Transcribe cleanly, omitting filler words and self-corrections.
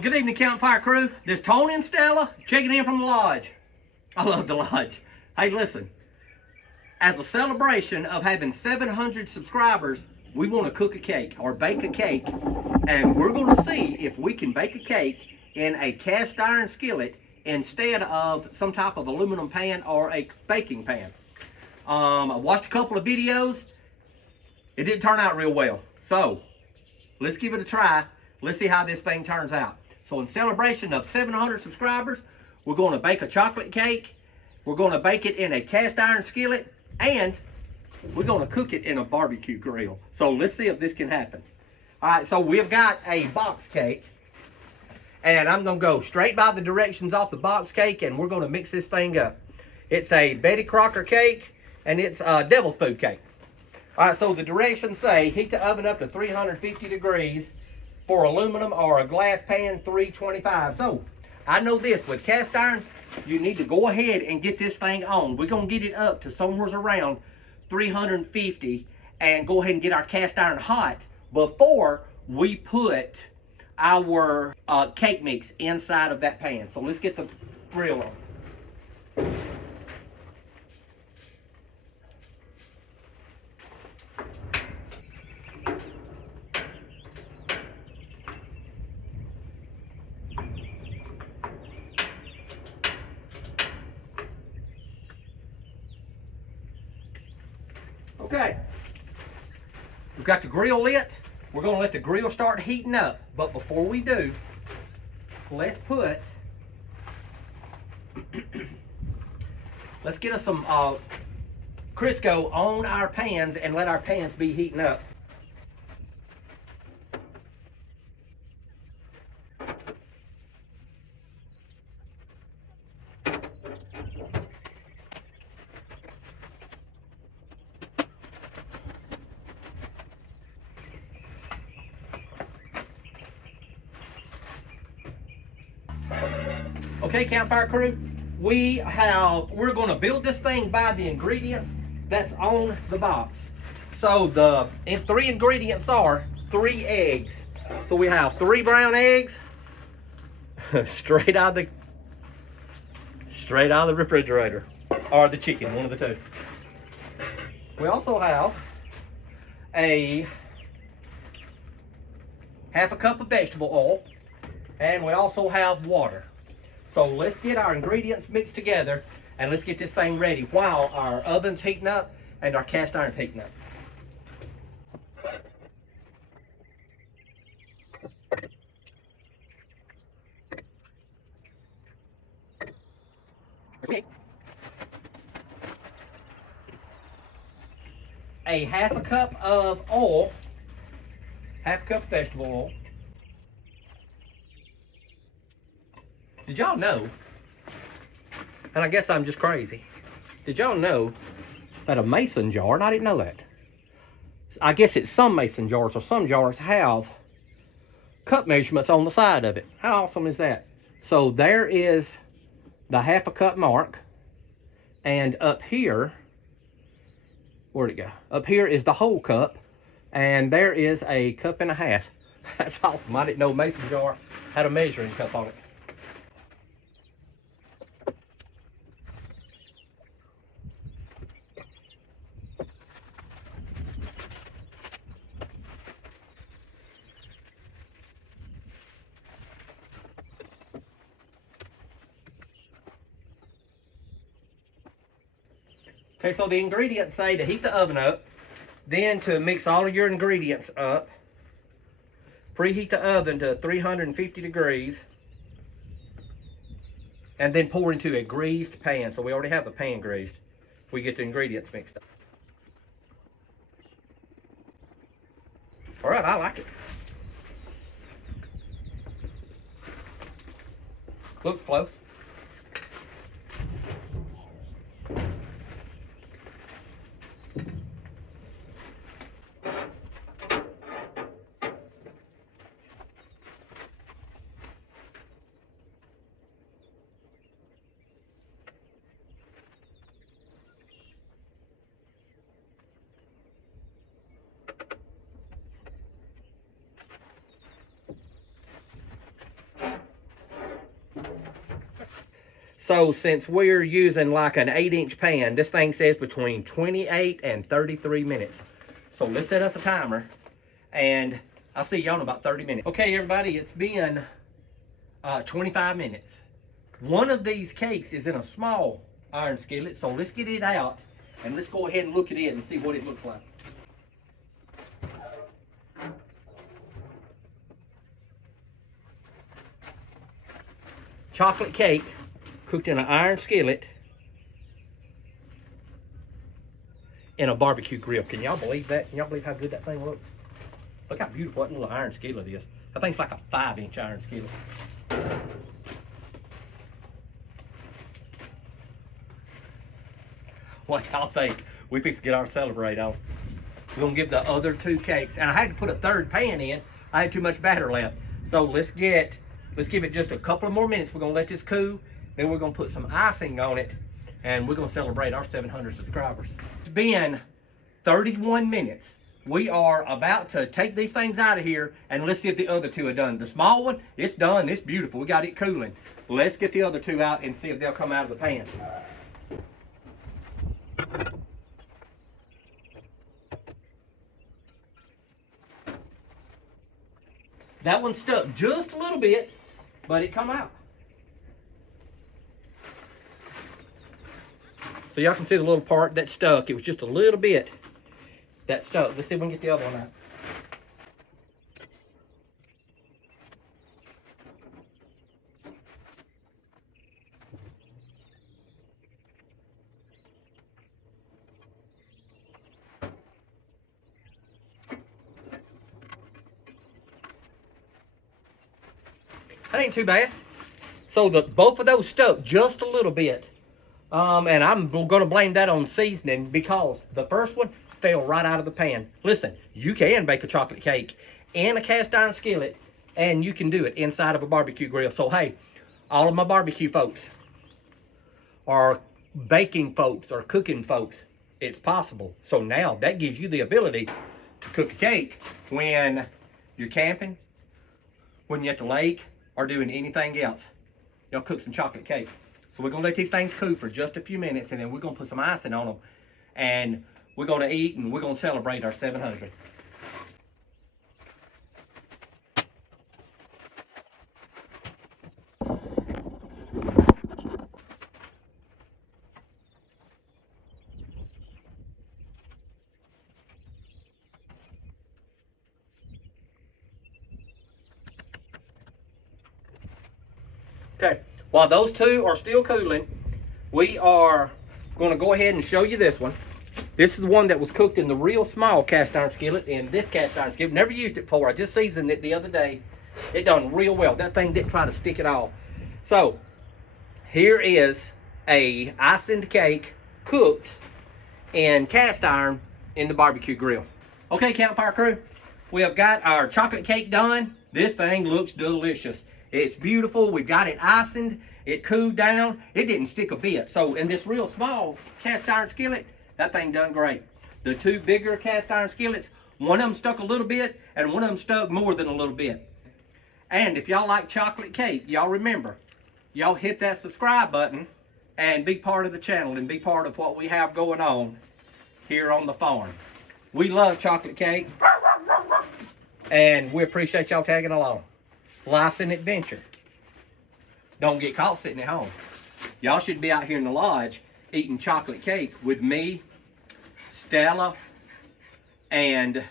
Well, good evening, Campfire crew. This Tony and Stella checking in from the lodge. I love the lodge. Hey, listen. As a celebration of having 700 subscribers, we want to cook a cake or bake a cake. And we're going to see if we can bake a cake in a cast iron skillet instead of some type of aluminum pan or a baking pan. I watched a couple of videos. It didn't turn out real well. So, let's give it a try. Let's see how this thing turns out. So in celebration of 700 subscribers, we're going to bake a chocolate cake. We're going to bake it in a cast iron skillet. And we're going to cook it in a barbecue grill. So let's see if this can happen. Alright, so we've got a box cake. And I'm going to go straight by the directions off the box cake. And we're going to mix this thing up. It's a Betty Crocker cake. And it's a devil's food cake. Alright, so the directions say heat the oven up to 350 degrees. For aluminum or a glass pan, 325. So I know this, with cast iron, you need to go ahead and get this thing on. We're going to get it up to somewhere around 350 and go ahead and get our cast iron hot before we put our cake mix inside of that pan. So let's get the grill on. Okay, we've got the grill lit. We're going to let the grill start heating up. But before we do, let's get us some Crisco on our pans and let our pans be heating up. Okay, Campfire crew, we're going to build this thing by the ingredients that's on the box. So the three ingredients are 3 eggs. So we have 3 brown eggs, straight out of the refrigerator, or the chicken, one of the two. We also have a half a cup of vegetable oil, and we also have water. So let's get our ingredients mixed together and let's get this thing ready while our oven's heating up and our cast iron's heating up. Okay. A half a cup of oil, half a cup of vegetable oil. Did y'all know, and I guess I'm just crazy, did y'all know that a mason jar, and I didn't know that, I guess it's some mason jars, or some jars have cup measurements on the side of it. How awesome is that? So there is the half a cup mark, and up here, where'd it go? Up here is the whole cup, and there is a cup and a half. That's awesome. I didn't know a mason jar had a measuring cup on it. Okay, so the ingredients say to heat the oven up, then to mix all of your ingredients up, preheat the oven to 350 degrees, and then pour into a greased pan. So we already have the pan greased. We get the ingredients mixed up. All right, I like it. Looks close. So since we're using like an 8-inch pan, this thing says between 28 and 33 minutes. So let's set us a timer, and I'll see y'all in about 30 minutes. Okay, everybody, it's been 25 minutes. One of these cakes is in a small iron skillet, so let's get it out and let's go ahead and look at it and see what it looks like. Chocolate cake cooked in an iron skillet in a barbecue grill. Can y'all believe that? Can y'all believe how good that thing looks? Look how beautiful that little iron skillet is. That thing's like a 5-inch iron skillet. What y'all think? We fix to get our celebrate on. We're gonna give the other 2 cakes, and I had to put a 3rd pan in. I had too much batter left. So let's give it just a couple of more minutes. We're gonna let this cool, then we're gonna put some icing on it, and we're gonna celebrate our 700 subscribers. It's been 31 minutes. We are about to take these things out of here, and let's see if the other 2 are done. The small one, it's done, it's beautiful. We got it cooling. Let's get the other 2 out and see if they'll come out of the pan. That one stuck just a little bit, but it come out. So y'all can see the little part that stuck. It was just a little bit that stuck. Let's see if we can get the other one out. That ain't too bad. So both of those stuck just a little bit. And I'm gonna blame that on seasoning, because the first one fell right out of the pan. Listen, you can bake a chocolate cake in a cast iron skillet, and you can do it inside of a barbecue grill. So hey, all of my barbecue folks, or baking folks, or cooking folks, it's possible. So now that gives you the ability to cook a cake when you're camping, when you're at the lake, or doing anything else. Y'all cook some chocolate cake. So we're gonna let these things cool for just a few minutes, and then we're gonna put some icing on them, and we're gonna eat, and we're gonna celebrate our 700. Okay, while those 2 are still cooling, we are going to go ahead and show you this one. This is the one that was cooked in the real small cast iron skillet, and this cast iron skillet, never used it before. I just seasoned it the other day. It done real well. That thing didn't try to stick at all. So here is a icing cake cooked in cast iron in the barbecue grill. Okay, Campfire crew, we have got our chocolate cake done. This thing looks delicious. It's beautiful. We've got it iced. It cooled down. It didn't stick a bit. So in this real small cast iron skillet, that thing done great. The 2 bigger cast iron skillets, one of them stuck a little bit, and one of them stuck more than a little bit. And if y'all like chocolate cake, y'all remember, y'all hit that subscribe button and be part of the channel and be part of what we have going on here on the farm. We love chocolate cake, and we appreciate y'all tagging along. Life's an adventure. Don't get caught sitting at home. Y'all should be out here in the lodge eating chocolate cake with me, Stella, and